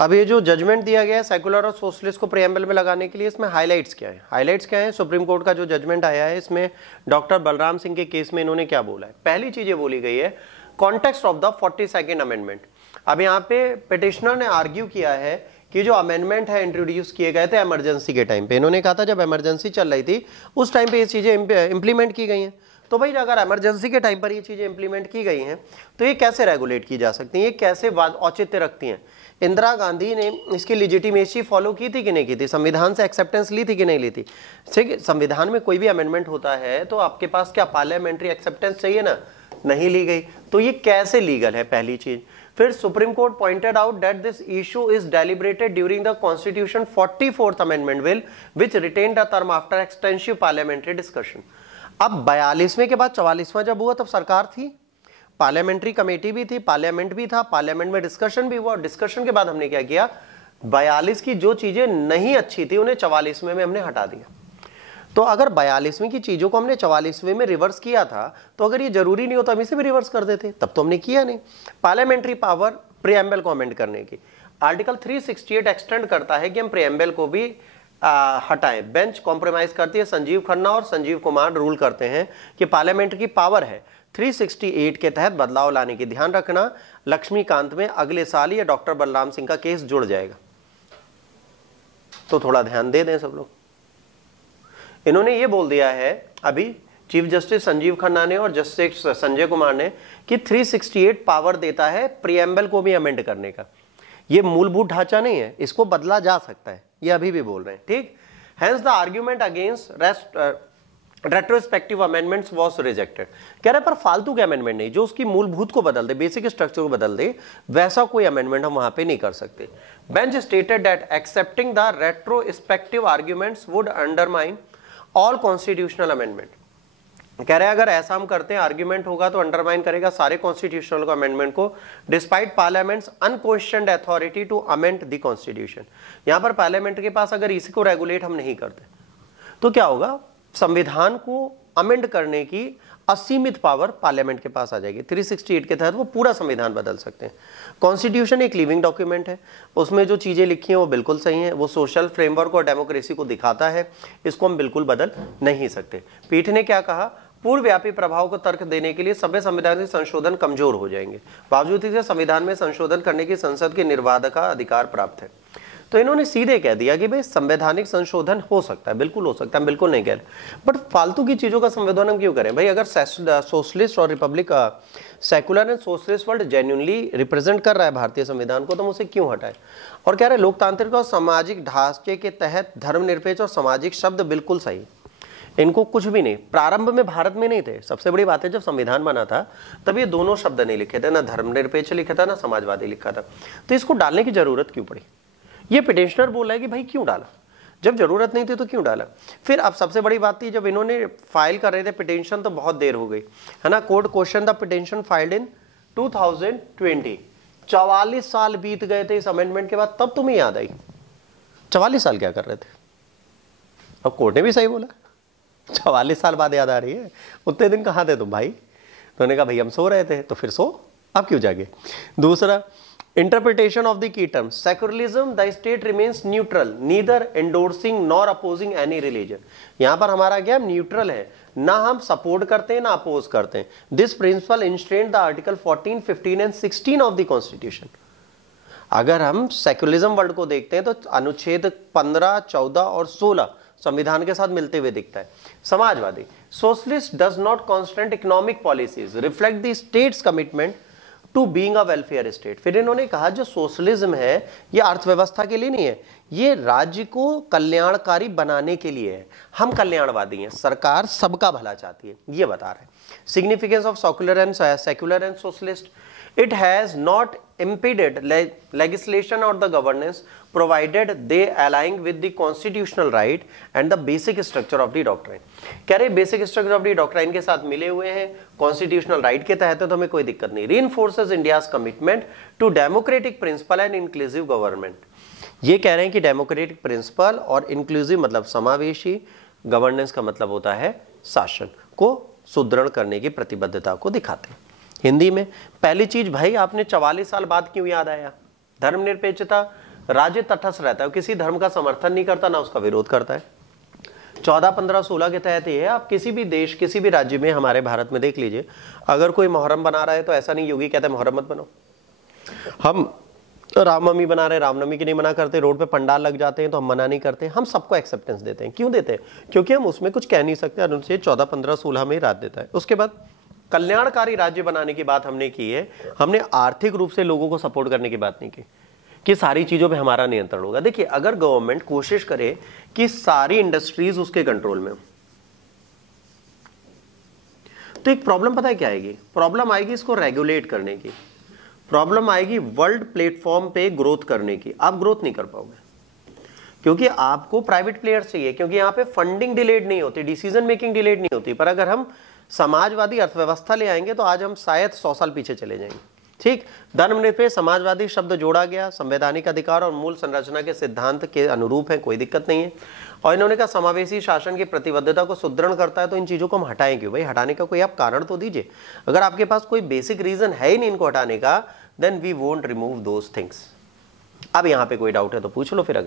अब ये जो जजमेंट दिया गया है सेकुलर और सोशलिस्ट को प्रीएम्बल में लगाने के लिए, इसमें हाइलाइट्स क्या है? हाइलाइट्स क्या है? सुप्रीम कोर्ट का जो जजमेंट आया है इसमें डॉक्टर बलराम सिंह के केस में इन्होंने क्या बोला है? पहली चीज ये बोली गई है context of the 42nd amendment. अब यहाँ पे पिटिशनर ने आर्ग्यू किया है कि जो अमेंडमेंट है इंट्रोड्यूस किए गए थे इमरजेंसी के टाइम पे, इन्होंने कहा था जब इमरजेंसी चल रही थी उस टाइम पे ये चीजें इंप्लीमेंट की गई हैं। तो भाई अगर इमरजेंसी के टाइम पर ये चीजें इंप्लीमेंट की गई हैं तो ये कैसे रेगुलेट की जा सकती हैं, ये कैसे औचित्य रखती हैं? इंदिरा गांधी ने इसकी लिजिटिमेसी फॉलो की थी कि नहीं की थी? संविधान से एक्सेप्टेंस ली थी कि नहीं ली थी? ठीक, संविधान में कोई भी अमेंडमेंट होता है तो आपके पास क्या पार्लियामेंट्री एक्सेप्टेंस चाहिए ना? नहीं ली गई, तो ये कैसे लीगल है? पहली चीज। फिर Supreme Court pointed out that this issue is deliberated during the constitution 44th amendment bill which retained the term after extensive parliamentary discussion. अब 42वें के बाद 44वां जब हुआ तब सरकार थी, पार्लियामेंट्री कमेटी भी थी, पार्लियामेंट भी था, पार्लियामेंट में डिस्कशन भी हुआ, डिस्कशन के बाद हमने क्या किया, 42 की जो चीजें नहीं अच्छी थी उन्हें 44वें में हमने हटा दिया। तो अगर 42वीं की चीजों को हमने 44वें में रिवर्स किया था तो अगर ये जरूरी नहीं होता हम इसे भी रिवर्स कर देते, तब तो हमने किया नहीं। पार्लियामेंट्री पावर प्रीएम्बल को अमेंड करने की, आर्टिकल 368 एक्सटेंड करता है कि हम प्रीएम्बल को भी हटाएं। बेंच कॉम्प्रोमाइज करती है, संजीव खन्ना और संजीव कुमार रूल करते हैं कि पार्लियामेंट की पावर है 368 के तहत बदलाव लाने की। ध्यान रखना लक्ष्मीकांत में अगले साल ये डॉक्टर बलराम सिंह का केस जुड़ जाएगा, तो थोड़ा ध्यान दे दें सब लोग। इन्होंने ये बोल दिया है अभी चीफ जस्टिस संजीव खन्ना ने और जस्टिस संजय कुमार ने कि 368 पावर देता है प्रीएम्बल को भी अमेंड करने का। ये मूलभूत ढांचा नहीं है, इसको बदला जा सकता है, ये अभी भी बोल रहे हैं। ठीक, hence the argument against retrospective amendments was rejected. कह रहे पर फालतू के अमेंडमेंट नहीं, जो उसकी मूलभूत को बदल दे, बेसिक स्ट्रक्चर को बदल दे, वैसा कोई अमेंडमेंट हम वहां पे नहीं कर सकते। Bench stated that accepting the retrospective arguments would undermine all constitutional amendment. कह रहे हैं अगर ऐसा हम करते हैं आर्ग्यूमेंट होगा तो अंडरमाइन करेगा सारे कॉन्स्टिट्यूशनल अमेंडमेंट को, despite parliament's unquestioned authority to amend the constitution. यहां पर पार्लियामेंट के पास अगर इसी को रेगुलेट हम नहीं करते तो क्या होगा, संविधान को अमेंड करने की असीमित पावर पार्लियामेंट के पास आ जाएगी। 368 के तहत वो पूरा संविधान बदल सकते हैं। कॉन्स्टिट्यूशन एक लिविंग डॉक्यूमेंट है, उसमें जो चीजें लिखी हैं वो बिल्कुल सही हैं, वो सोशल फ्रेमवर्क और डेमोक्रेसी को दिखाता है, इसको हम बिल्कुल बदल नहीं सकते। पीठ ने क्या कहा, पूर्वव्यापी प्रभाव को तर्क देने के लिए सभ्य संवैधानिक संशोधन कमजोर हो जाएंगे, बावजूद इसके संविधान में संशोधन करने की संसद के निर्वाध का अधिकार प्राप्त है। तो इन्होंने सीधे कह दिया कि भाई संवैधानिक संशोधन हो सकता है, बिल्कुल हो सकता है, बिल्कुल नहीं कह रहे, बट फालतू की चीजों का संशोधन हम क्यों करें भाई? अगर सोशलिस्ट और Republic secular and socialist world genuinely represent कर रहा है भारतीय संविधान को तो हम उसे क्यों हटाएं? और कह रहे लोकतांत्रिक और सामाजिक ढांचे के तहत धर्मनिरपेक्ष और सामाजिक शब्द बिल्कुल सही, इनको कुछ भी नहीं, प्रारंभ में भारत में नहीं थे। सबसे बड़ी बात है जब संविधान बना था तब ये दोनों शब्द नहीं लिखे थे, ना धर्मनिरपेक्ष लिखा था ना समाजवादी लिखा था, तो इसको डालने की जरूरत क्यों पड़ी? ये पिटिशनर बोल रहा है कि भाई क्यों डाला, जब जरूरत नहीं थी तो क्यों डाला? फिर अब सबसे बड़ी बात थी जब इन्होंने फाइल कर रहे थे पिटिशन तो बहुत देर हो गई है ना। Court question the petition filed in 2020, 44 साल बीत गए थे इस अमेंडमेंट के बाद, तब तुम्हें याद आई 44 साल क्या कर रहे थे? अब कोर्ट ने भी सही बोला, 44 साल बाद याद आ रही है, उतने दिन कहाँ थे तुम भाई? उन्होंने कहा भाई हम सो रहे थे, तो फिर सो, अब क्यों जागे? दूसरा, interpretation of the key terms, secularism, the state remains neutral, neither endorsing nor opposing any religion। यहां पर हमारा क्या न्यूट्रल है, ना हम सपोर्ट करते हैं ना अपोज करते हैं। This principle instant the article 14, 15 and 16 of the constitution. अगर हम सेक्युलरिज्म वर्ड को देखते हैं तो अनुच्छेद 15, 14 और 16 संविधान के साथ मिलते हुए दिखता है। समाजवादी, socialist does not constant economic policies reflect the state's commitment to being a welfare state. फिर इन्होंने कहा जो सोशलिज्म है ये अर्थव्यवस्था के लिए नहीं है, ये राज्य को कल्याणकारी बनाने के लिए है। हम कल्याणवादी हैं, सरकार सबका भला चाहती है, ये बता रहे हैं। Significance of secular and socialist, it has not impeded legislation or the governance provided they align with the constitutional right and the basic structure of the doctrine। कह रहे basic structure of the doctrine के साथ मिले हुए हैं, constitutional right के तहत है तो हमें कोई दिक्कत नहीं। reinforces India's commitment to democratic principle and inclusive government. ये कह रहे हैं कि डेमोक्रेटिक प्रिंसिपल और इंक्लूसिव मतलब समावेशी, गवर्नेंस का मतलब होता है शासन को सुदृढ़ करने की प्रतिबद्धता को दिखाते हैं। हिंदी में पहली चीज भाई आपने 44 साल बाद क्यों याद आया? धर्मनिरपेक्षता, राज्य तटस्थ रहता है, किसी धर्म का समर्थन नहीं करता ना उसका विरोध करता है। 14, 15, 16 के तहत ये है। आप किसी भी देश, किसी भी राज्य में, हमारे भारत में देख लीजिए, अगर कोई मुहर्रम बना रहा है तो ऐसा नहीं योगी कहता है मुहर्रम मत बनाओ। हम रामनवमी बना रहे, रामनवमी की नहीं मना करते, रोड पे पंडाल लग जाते हैं तो हम मना नहीं करते, हम सबको एक्सेप्टेंस देते हैं। क्यों देते हैं? क्योंकि हम उसमें कुछ कह नहीं सकते। अनुच्छेद 14, 15, 16 में रात देता है। उसके बाद कल्याणकारी राज्य बनाने की बात हमने की है। हमने आर्थिक रूप से लोगों को सपोर्ट करने की बात नहीं की कि सारी चीजों पे हमारा नियंत्रण होगा। देखिए, अगर गवर्नमेंट कोशिश करे कि सारी इंडस्ट्रीज उसके कंट्रोल में हो, तो एक प्रॉब्लम पता है क्या आएगी? प्रॉब्लम आएगी इसको रेगुलेट करने की, प्रॉब्लम आएगी वर्ल्ड प्लेटफॉर्म पे ग्रोथ करने की। आप ग्रोथ नहीं कर पाओगे क्योंकि आपको प्राइवेट प्लेयर्स चाहिए, क्योंकि यहां पे फंडिंग डिलेड नहीं होती, डिसीजन मेकिंग डिलेड नहीं होती। पर अगर हम समाजवादी अर्थव्यवस्था ले आएंगे तो आज हम शायद 100 साल पीछे चले जाएंगे। ठीक, धर्मनिरपेक्ष समाजवादी शब्द जोड़ा गया, संवैधानिक अधिकार और मूल संरचना के सिद्धांत के अनुरूप है, कोई दिक्कत नहीं है। और इन्होंने कहा समावेशी शासन की प्रतिबद्धता को सुदृढ़ करता है, तो इन चीजों को हम हटाएं क्यों? भाई हटाने का कोई आप कारण तो दीजिए। अगर आपके पास कोई बेसिक रीजन है ही नहीं इनको हटाने का, then we won't remove those things. अब यहां पे कोई डाउट है तो पूछ लो, फिर अगले